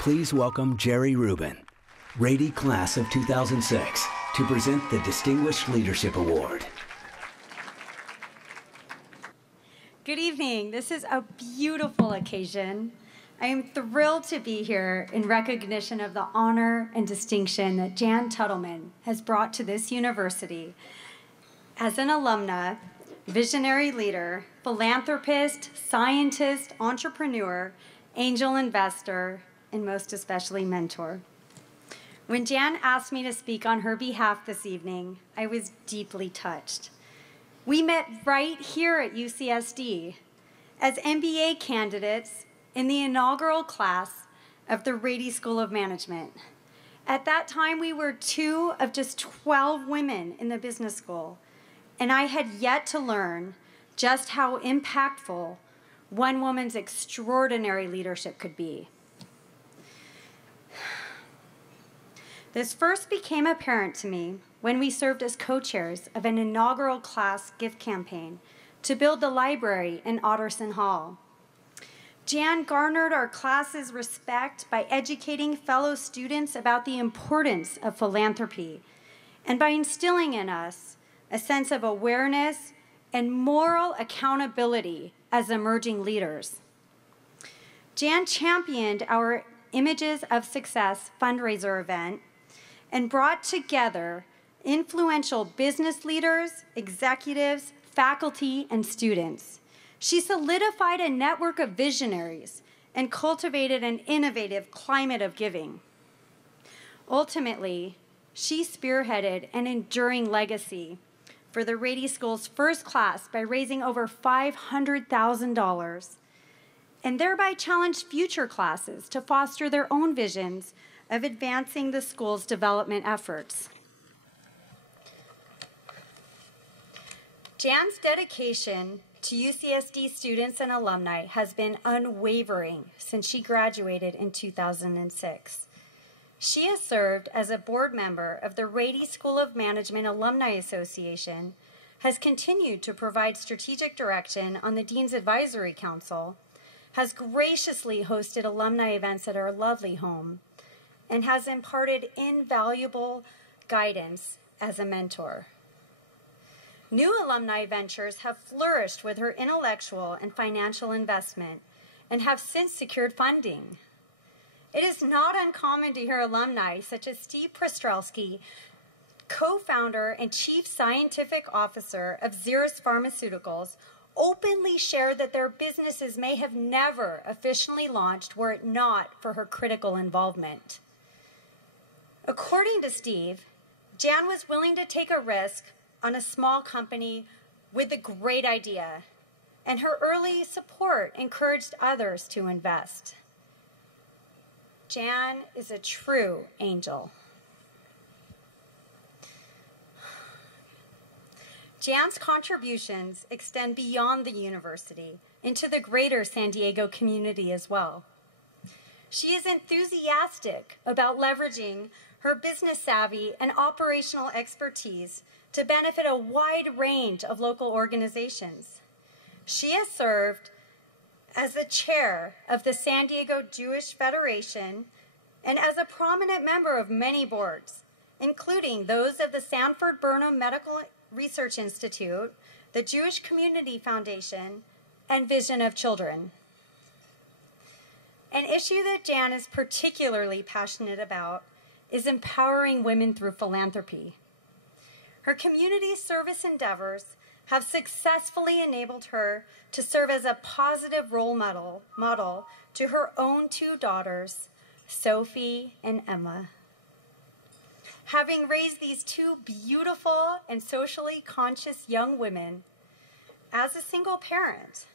Please welcome Jeri Rubin, Rady Class of 2006, to present the Distinguished Leadership Award. Good evening. This is a beautiful occasion. I am thrilled to be here in recognition of the honor and distinction that Jan Tuttleman has brought to this university as an alumna, visionary leader, philanthropist, scientist, entrepreneur, angel investor, and most especially mentor. When Jan asked me to speak on her behalf this evening, I was deeply touched. We met right here at UCSD as MBA candidates in the inaugural class of the Rady School of Management. At that time, we were 2 of just 12 women in the business school, and I had yet to learn just how impactful one woman's extraordinary leadership could be. This first became apparent to me when we served as co-chairs of an inaugural class gift campaign to build the library in Otterson Hall. Jan garnered our class's respect by educating fellow students about the importance of philanthropy and by instilling in us a sense of awareness and moral accountability as emerging leaders. Jan championed our Images of Success fundraiser event and brought together influential business leaders, executives, faculty, and students. She solidified a network of visionaries and cultivated an innovative climate of giving. Ultimately, she spearheaded an enduring legacy for the Rady School's first class by raising over $500,000 and thereby challenged future classes to foster their own visions of advancing the school's development efforts. Jan's dedication to UCSD students and alumni has been unwavering since she graduated in 2006. She has served as a board member of the Rady School of Management Alumni Association, has continued to provide strategic direction on the Dean's Advisory Council, has graciously hosted alumni events at our lovely home, and has imparted invaluable guidance as a mentor. New alumni ventures have flourished with her intellectual and financial investment and have since secured funding. It is not uncommon to hear alumni such as Steve Prostrelski, co-founder and chief scientific officer of Xeris Pharmaceuticals, openly share that their businesses may have never officially launched were it not for her critical involvement. According to Steve, Jan was willing to take a risk on a small company with a great idea, and her early support encouraged others to invest. Jan is a true angel. Jan's contributions extend beyond the university into the greater San Diego community as well. She is enthusiastic about leveraging her business savvy and operational expertise to benefit a wide range of local organizations. She has served as the chair of the San Diego Jewish Federation and as a prominent member of many boards, including those of the Sanford Burnham Medical Research Institute, the Jewish Community Foundation, and Vision of Children. An issue that Jan is particularly passionate about is empowering women through philanthropy. Her community service endeavors have successfully enabled her to serve as a positive role model to her own 2 daughters, Sophie and Emma. Having raised these 2 beautiful and socially conscious young women as a single parent,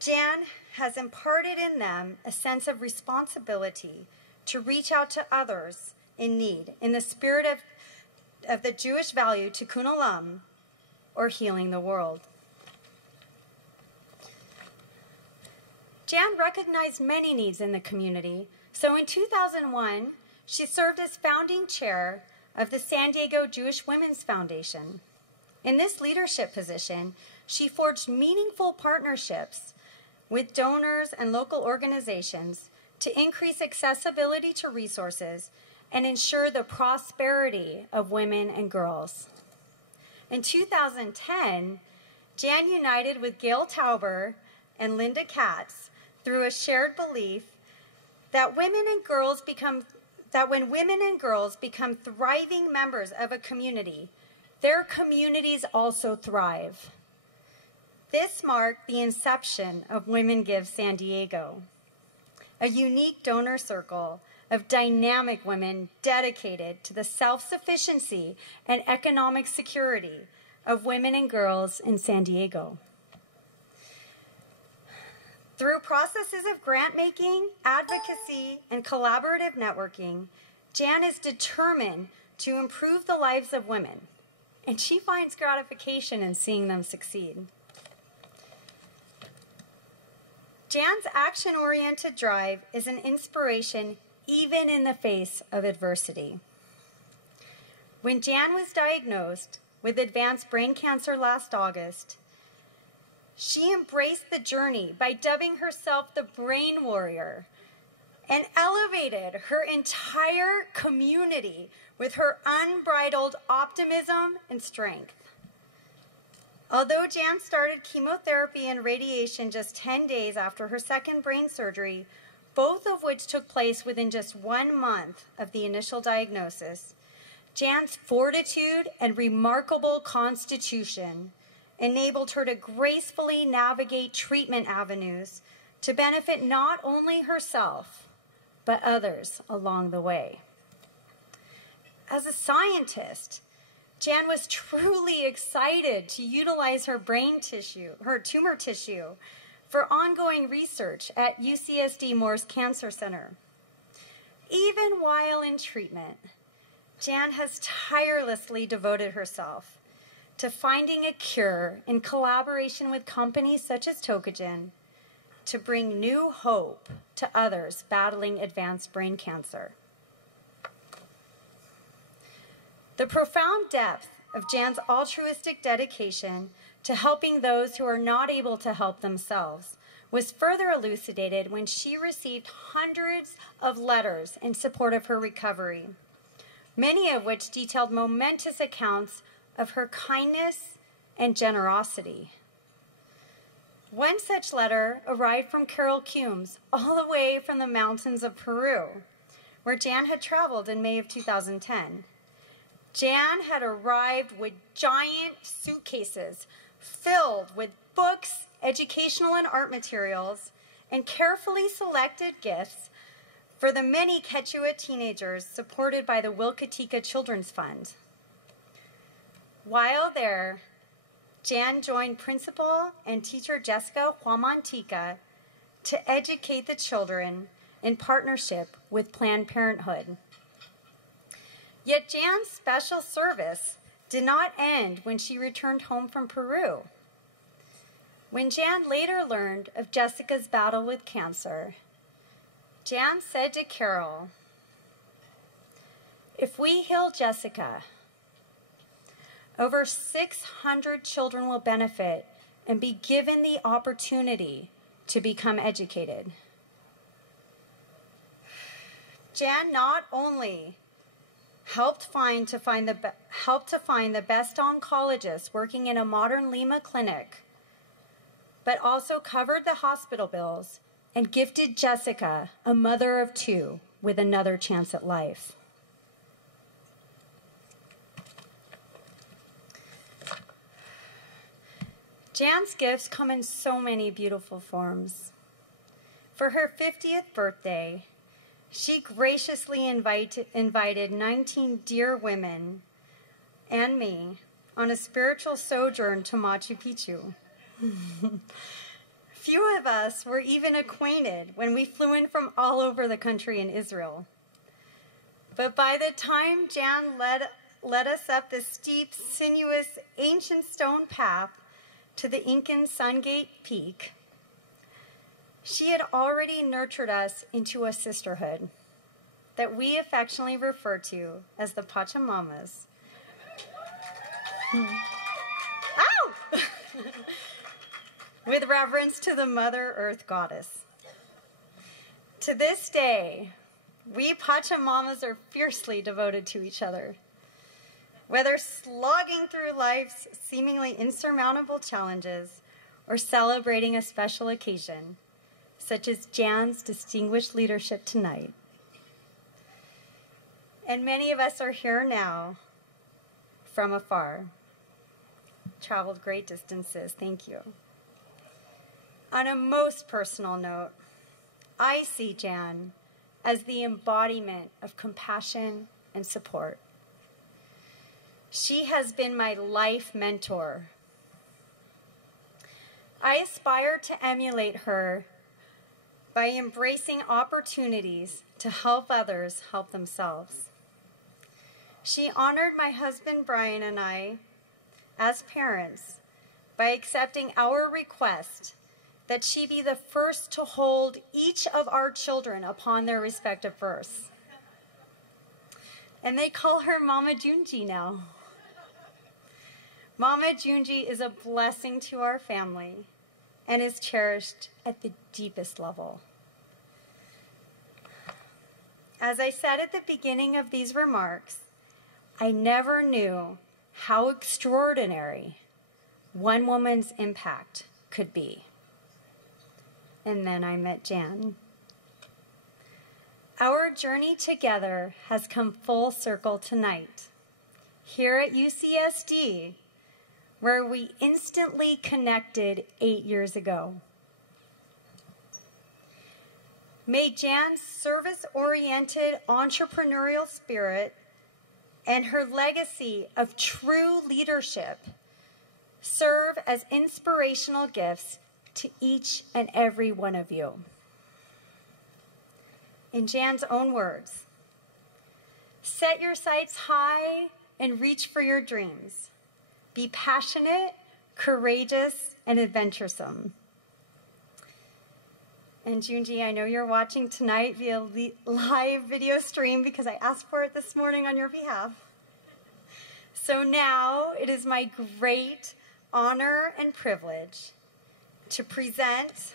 Jan has imparted in them a sense of responsibility to reach out to others in need in the spirit of the Jewish value tikkun olam, or healing the world. Jan recognized many needs in the community, so in 2001, she served as founding chair of the San Diego Jewish Women's Foundation. In this leadership position, she forged meaningful partnerships with donors and local organizations to increase accessibility to resources and ensure the prosperity of women and girls. In 2010, Jan united with Gail Tauber and Linda Katz through a shared belief that when women and girls become thriving members of a community, their communities also thrive. This marked the inception of Women Give San Diego, a unique donor circle of dynamic women dedicated to the self-sufficiency and economic security of women and girls in San Diego. Through processes of grant-making, advocacy, and collaborative networking, Jan is determined to improve the lives of women, and she finds gratification in seeing them succeed. Jan's action-oriented drive is an inspiration even in the face of adversity. When Jan was diagnosed with advanced brain cancer last August, she embraced the journey by dubbing herself the Brain Warrior and elevated her entire community with her unbridled optimism and strength. Although Jan started chemotherapy and radiation just 10 days after her second brain surgery, both of which took place within just 1 month of the initial diagnosis, Jan's fortitude and remarkable constitution enabled her to gracefully navigate treatment avenues to benefit not only herself, but others along the way. As a scientist, Jan was truly excited to utilize her tumor tissue, for ongoing research at UCSD Moores Cancer Center. Even while in treatment, Jan has tirelessly devoted herself to finding a cure in collaboration with companies such as Tokagen to bring new hope to others battling advanced brain cancer. The profound depth of Jan's altruistic dedication to helping those who are not able to help themselves was further elucidated when she received hundreds of letters in support of her recovery, many of which detailed momentous accounts of her kindness and generosity. One such letter arrived from Carol Coombs, all the way from the mountains of Peru, where Jan had traveled in May of 2010. Jan had arrived with giant suitcases filled with books, educational and art materials, and carefully selected gifts for the many Quechua teenagers supported by the Wilcatica Children's Fund. While there, Jan joined Principal and Teacher Jessica Huamantica to educate the children in partnership with Planned Parenthood. Yet Jan's special service did not end when she returned home from Peru. When Jan later learned of Jessica's battle with cancer, Jan said to Carol, "If we heal Jessica, over 600 children will benefit and be given the opportunity to become educated." Jan not only helped to find the best oncologists working in a modern Lima clinic, but also covered the hospital bills and gifted Jessica, a mother of 2, with another chance at life. Jan's gifts come in so many beautiful forms. For her 50th birthday, she graciously invited 19 dear women and me on a spiritual sojourn to Machu Picchu. Few of us were even acquainted when we flew in from all over the country in Israel. But by the time Jan led us up the steep, sinuous, ancient stone path to the Incan Sungate Peak, she had already nurtured us into a sisterhood that we affectionately refer to as the Pachamamas. Ow! With reverence to the Mother Earth Goddess. To this day, we Pachamamas are fiercely devoted to each other. Whether slogging through life's seemingly insurmountable challenges or celebrating a special occasion, such as Jan's distinguished leadership tonight. And many of us are here now from afar. Traveled great distances, thank you. On a most personal note, I see Jan as the embodiment of compassion and support. She has been my life mentor. I aspire to emulate her by embracing opportunities to help others help themselves. She honored my husband Brian and I as parents by accepting our request that she be the first to hold each of our children upon their respective births. And they call her Mama Junji now. Mama Junji is a blessing to our family and is cherished at the deepest level. As I said at the beginning of these remarks, I never knew how extraordinary one woman's impact could be. And then I met Jan. Our journey together has come full circle tonight, here at UCSD, where we instantly connected 8 years ago. May Jan's service-oriented entrepreneurial spirit and her legacy of true leadership serve as inspirational gifts to each and every one of you. In Jan's own words, set your sights high and reach for your dreams. Be passionate, courageous, and adventuresome. And Junji, I know you're watching tonight via live video stream because I asked for it this morning on your behalf. So now it is my great honor and privilege to present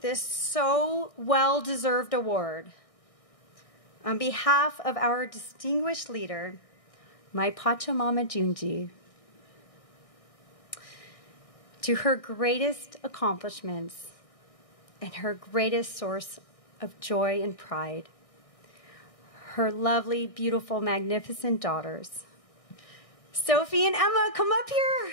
this so well-deserved award on behalf of our distinguished leader, my Pachamama Junji, to her greatest accomplishments and her greatest source of joy and pride, her lovely, beautiful, magnificent daughters. Sophie and Emma, come up here.